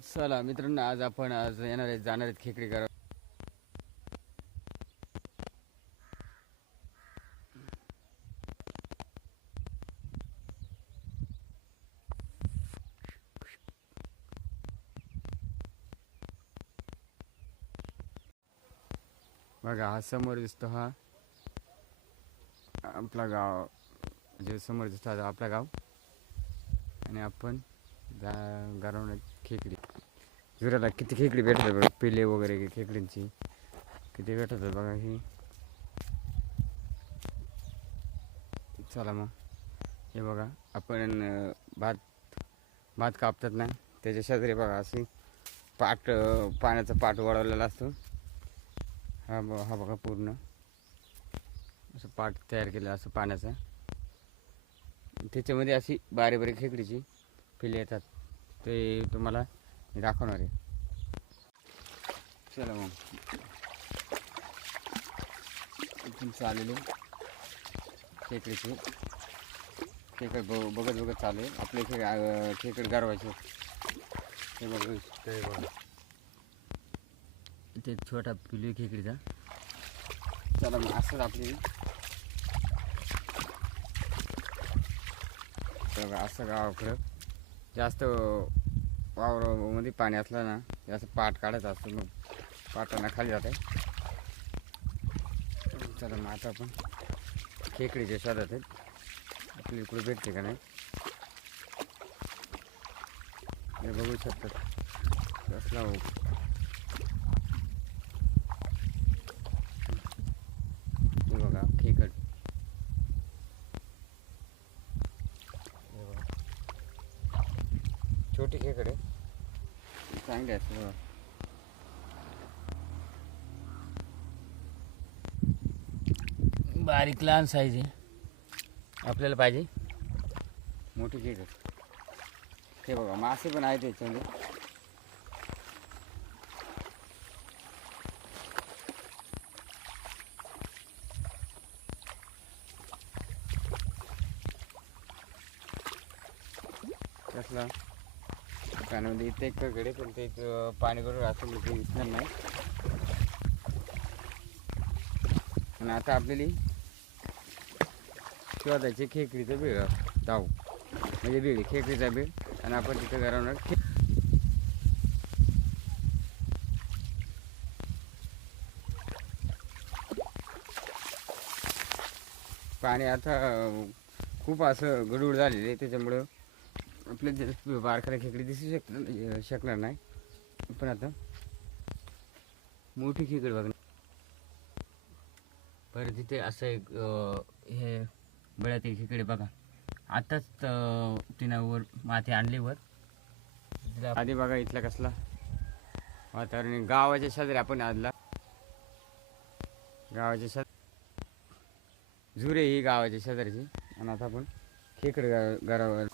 चला मित्रांनो आज आपण आज येणार आहेत जाणार आहेत खेकडीकर बघा हा समोर दिसतो हा. आपला गाव म्हणजे समोर दिसतो हा आपला गाव. आणि आपण जा गारवण्यात खेकडी. जुऱ्याला किती खेकडी भेटतात बघा पिले वगैरे खेकडींची. किती भेटतात बघा ही. चला मग. हे बघा आपण भात भात कापतात ना त्याच्या शेजारी बघा अशी पाट पाण्याचा पाट वळवलेला असतो. हा ब हा बघा पूर्ण. असं पाट तयार केलं असं पाण्याचा. त्याच्यामध्ये अशी बारीक बारीक खेकडीची पिले येतात. ते तुम्हाला मी दाखवणार आहे. चला मग. इथून चाललेले खेकडीचे. खेकड ब बघत बघत चालू आहे आपले खेळ खेकड गारवायचे. हे बघू ते बघा. एक छोटा पिलू आहे खेकडीचा. चला मग असंच आपली. असं गावाकडं जास्त वावरामध्ये पाणी असलं ना जास्त पाट काढायचा असतं मग पाटांना खाली जाते. चला मग आता आपण खेकडीच्या शोधात आहेत. आपली इकडे भेटते का नाही? हे बघू शकतात. कसला हो हे बघा खेकड हे बघा. आहे चांगली असते बघा बारीक लहान साईज आहे. आपल्याला पाहिजे? मोठी खेकड हे बघा मासे पण आहेत त्याच्यामध्ये कसला? पाण्यामध्ये. इथे एक कडे पण ते एक पाणी करून असं म्हणजे ते दिसणार नाही. आणि आता आपल्याला शोधायचे खेकडीचं बेळ धाव म्हणजे बेळ खेकडीचा बेळ. आणि आपण तिथं घरावणार खे पाणी आता खूप असं गडूळ झालेलं आहे. त्याच्यामुळं आपल्या बारकाला खेकडी दिसू शक म्हणजे, शकणार नाही. पण आता मोठी खेकड बघ परत तिथे असं एक हे बळ्यात खेकडे बघा. आताच तिनं वर माती आणली वर. आधी बघा इथला कसला वातावरण गावाच्या शेजारी आपण आदला. गावाच्या शेजारी झुरे ही गावाच्या शेजारीची. आणि आता आपण खेकड घरावर